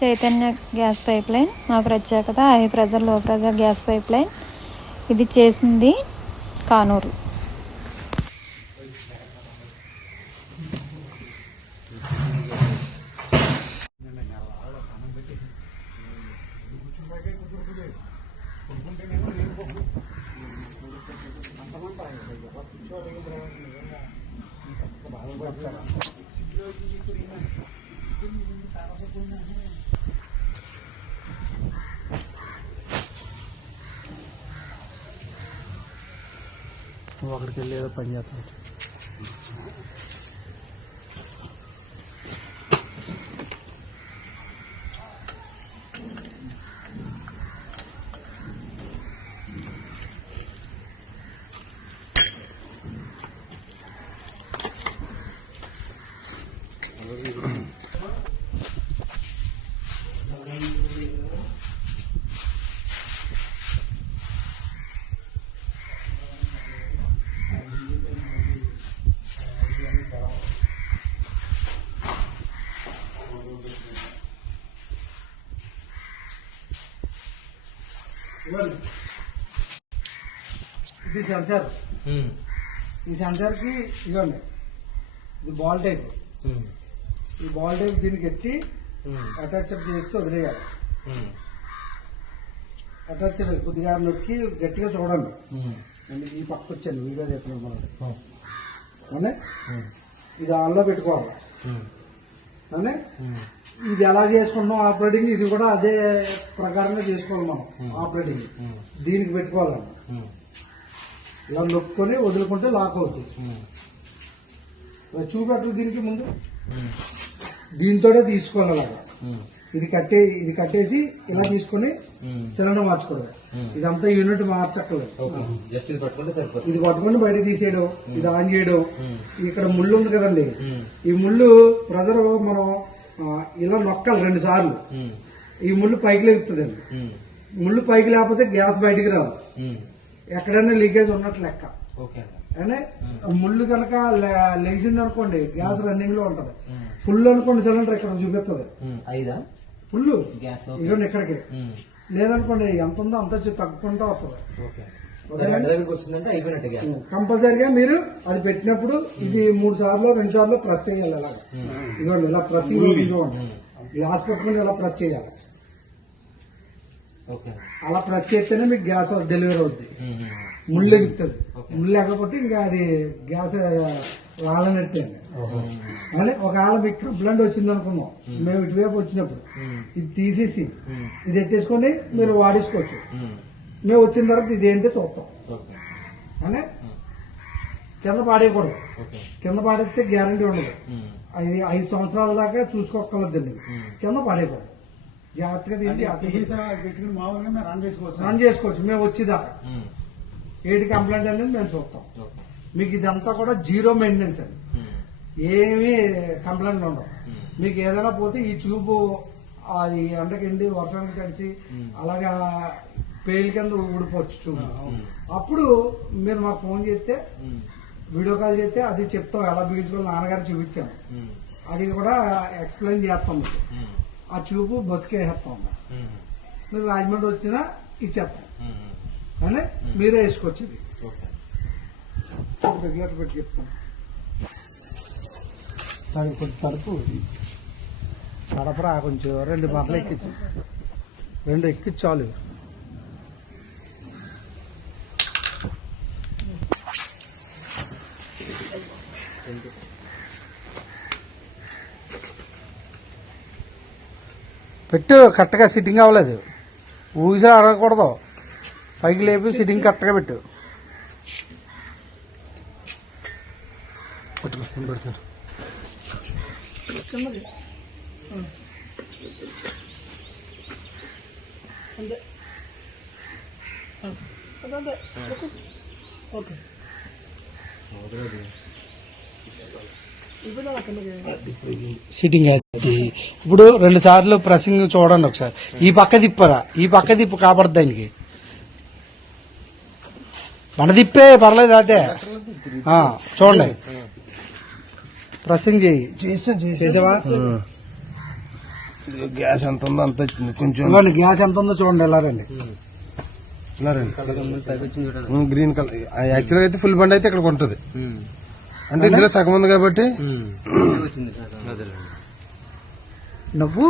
Chaitanya gas pipe line మా ప్రత్యేకత high pressure లో ప్రెజర్ గ్యాస్ పైప్ లైన్. ఇది చేసింది కానూరు. నువ్వు అక్కడికి వెళ్ళి ఏదో పని చేస్తావు. ఇది సెన్సార్. ఈ సెన్సార్ కి ఇవ్వండి, ఇది బాల్ టైప్. ఈ బాల్ టైప్ దీనికి ఎట్టి అటాచర్ చేసి వదిలేయాలి. అటాచర్ కొద్దిగా నొక్కి గట్టిగా చూడండి. ఈ పక్క వచ్చాను వీడియో చేస్తున్నాను మనం. ఇది ఆన్లో పెట్టుకోవాలి. ఇది ఎలా చేసుకుంటున్నాం ఆపరేటింగ్, ఇది కూడా అదే ప్రకారంగా చేసుకోవాలి మనం. ఆపరేటింగ్ దీనికి పెట్టుకోవాలండి. ఇలా నొక్కుని వదులుకుంటే లాక్ అవుతుంది. చూపెట్టు దీనికి ముందు దీంతోనే తీసుకోవాలి. అలాగా ఇది కట్టేసి ఇలా తీసుకొని సిలిండర్ మార్చుకోవడం. ఇదంతా యూనిట్ మార్చక్కలేదు. ఇది పట్టుకొని బయట తీసేయడం, ఇది ఆన్ చేయడం. ఇక్కడ ముళ్ళు ఉంది కదండి, ఈ ముళ్ళు ప్రెజర్ మనం ఇలా నొక్కాలి 2 సార్లు. ఈ ముళ్ళు పైకి లేపుతుందండి. ముళ్ళు పైకి లేకపోతే గ్యాస్ బయటికి రాదు. ఎక్కడైనా లీకేజ్ ఉన్నట్లు లెక్క. అంటే ముళ్ళు కనుక లెగిసింది అనుకోండి గ్యాస్ రన్నింగ్ లో ఉంటది. ఫుల్ అనుకోండి సిలిండర్ ఇక్కడ చూపిస్తుంది ఫుల్. ఇవ్వండి ఇక్కడికి. లేదనుకోండి ఎంత ఉందో అంత తగ్గుకుంటూ వస్తుంది. కంపల్సరిగా మీరు అది పెట్టినప్పుడు ఇది 3 సార్లు 2 సార్లు ప్రెస్ చేయాలి. అలాగా ఇదిగోండి ఇలా ప్రెస్సింగ్ ఇదిగోండి గ్లాస్ పట్టుకుని ఇలా ప్రెస్ చేయాలి. అలా ప్రెస్ చేస్తేనే మీకు గ్యాస్ డెలివరీ అవుద్ది. ముళ్ళు ఎగుతుంది. ముళ్ళు లేకపోతే ఇంకా అది గ్యాస్ రాలనట్టే. అంటే ఒకవేళ మీకు కంప్లైంట్ వచ్చింది అనుకున్నాం, మేము ఇటువైపు వచ్చినప్పుడు ఇది తీసేసి ఇది ఎట్టేసుకొని మీరు వాడేసుకోవచ్చు. మేము వచ్చిన తర్వాత ఇదేంటో చూస్తాం. అంటే కింద పాడేయకూడదు. కింద పాడేస్తే గ్యారంటీ ఉండదు. 5 సంవత్సరాల దాకా చూసుకోగలదండి. కింద పాడేయకూడదు. జాగ్రత్తగా తీసి రన్ చేసుకోవచ్చు. మేము వచ్చేదాకా ఏటి కంప్లైంట్ అనేది మేము చూస్తాం. మీకు ఇదంతా కూడా 0 మెయింటెనెన్స్ అండి. ఏమీ కంప్లైంట్లు ఉండవు. మీకు ఏదైనా పోతే ఈ ట్యూబ్ అది ఎండకెండి వర్షానికి తడిసి అలాగా పేలు కింద ఊడిపోవచ్చు ట్యూబ్. అప్పుడు మీరు మాకు ఫోన్ చేస్తే వీడియో కాల్ చేస్తే అది చెప్తాం ఎలా బిగించుకోవాలి. నాన్నగారు చూపించాము, అది కూడా ఎక్స్ప్లెయిన్ చేస్తాం. మీకు ఆ ట్యూబ్ బస్కి వేసేస్తాం. మీరు రాజమండ్రి వచ్చినా ఇచ్చేస్తాం. అంటే మీరే వేసుకోవచ్చు. ఇది రెగ్యులేటర్ పెట్టి చెప్తాం. దానికి కొంచెం తడుపు తడపరా, కొంచెం 2 బట్టలు ఎక్కించు. 2 ఎక్కించాలి. పెట్టు కరెక్ట్గా సిట్టింగ్ అవ్వలేదు. ఊగిసా అడగకూడదు. పైకి లేపి సిట్టింగ్ కరెక్ట్గా పెట్టు. పెడతాను ఓకే. సిట్టింగ్ అది ఇప్పుడు 2 సార్లు ప్రెసింగ్ చూడండి. ఒకసారి ఈ పక్క తిప్పరా, ఈ పక్క తిప్పు కాపాడదు. దానికి మన తిప్పే పర్లేదు. అదే చూడండి, ప్రెసింగ్ చేయి. చేసావా? గ్యాస్ ఎంత ఉందో అంత వచ్చింది కొంచెం. ఇవ్వండి, గ్యాస్ ఎంత ఉందో చూడండి. ఎలా రండి, ఇలా రండి. గ్రీన్ కలర్ యాక్చువల్గా అయితే ఫుల్ బండి అయితే ఇక్కడ ఉంటుంది, అంటే ఇందులో సగం ఉంది కాబట్టి. నువ్వు